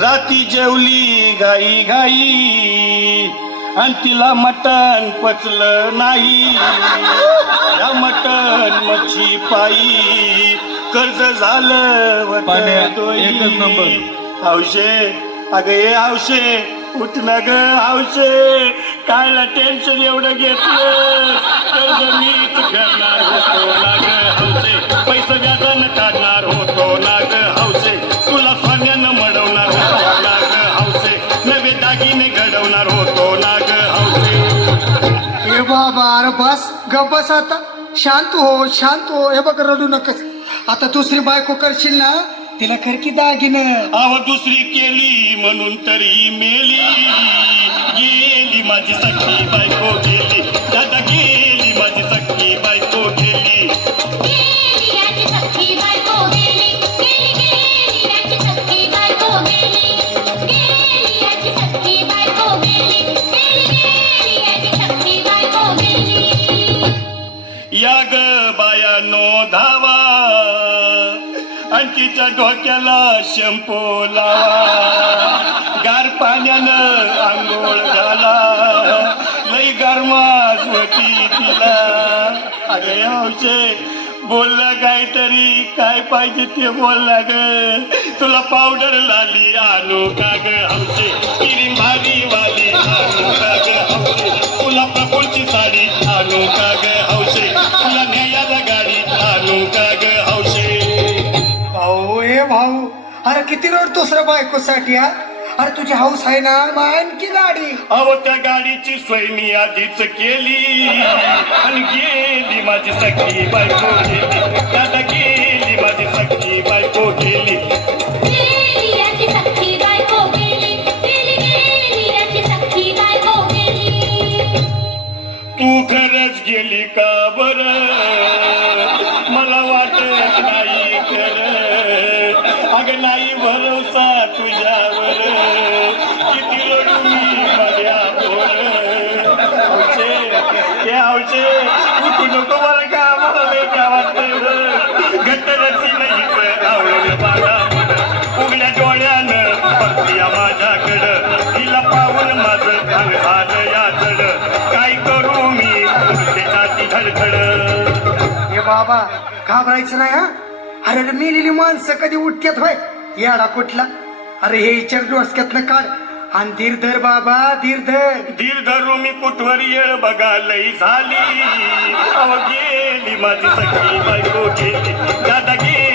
राती जेवली घाई घाई आणि तिला मटण पचलं नाही. या मटण मच्छी पायी कर्ज झालं एकच नंबर. हौशे अगं ये हौशे उठ ना ग हौशे, कायला टेन्शन एवढं घेतलं. कर्ज मीच करणार होतो ना ग हौशे, पैसे व्याजानं काढणार होतो ना ग हौशे, तुला सोन्यानं मडवणार होतो ना ग हौशे, नवे दागिने घडवणार होतो ना ग हौशे. ए बाबा अरे बस गप बस आता, शांत हो. हे बघ रडू नकस. आता दुसरी बायको करशील ना तिला कर की दागिनं. अव दुसरी केली म्हणून तरी मेली. गेली माझी सखी बायको गेली, दादा गेली माझी सखी बायको गेली. गेली याची सख्खी बायको गेली, गेली याची सख्खी बायको गेली, गेली याची सख्खी बायको गेली, गेली याची सख्खी बायको गेली. या ग बायानो धावा आणि तिच्या डोक्याला शॅम्पू लावा, गार पाण्यानं आंघोळ घाला, लई गरमाज होती तिला. अगं हौशे बोलला काहीतरी, काय पाहिजे ते बोलला ग. तुला पावडर लाली आणू का ग हौशे, क्रीम भारी वाली आणू का ग हौशे, तुला प्रफुलची साडी आणू का ग हौशे, तुला न्यायाला गाडी आणू का ग हौशे. भाऊ ए भाऊ अरे किती रडतोस रे बायकोसाठी हा. अरे तुझी हाऊस आहे ना मग आणखी गाडी. अहो त्या गाडीची सोय मी आधीच केली आणि गेली माझी सखी बायको गेली, दादा गेली माझी सखी बायको गेली. गेली याची सख्खी बायको गेली, गेली याची सख्खी बायको गेली. तू खरंच गेली का बर, मला वाटत नाही खरं. अगं नाही भरोसा तुझ्यावर, किती रडू मी माझ्यावर. हौशे हे हौशे उठू नको मला का, मला लय का वाटतंय. गटरची नाही आवडलं माझा मन, उघड्या डोळ्यानं बघतीया माझ्याकडं, तिला पाहून माझं अंग झालं या चढ. काय करू मी त्याची धडधड. ए बाबा घाबरायचं नाही हा. अरे मेलेली माणसं कधी उठक्यात होय याडा कुठला. अरे हे विचार डोसक्यातनं काढ आणि धीर धर बाबा धीर धर. धीर धरू मी कुठवर येळ बघा लई झाली. अव गेली माझी सखी बायको गेली, दादा गेली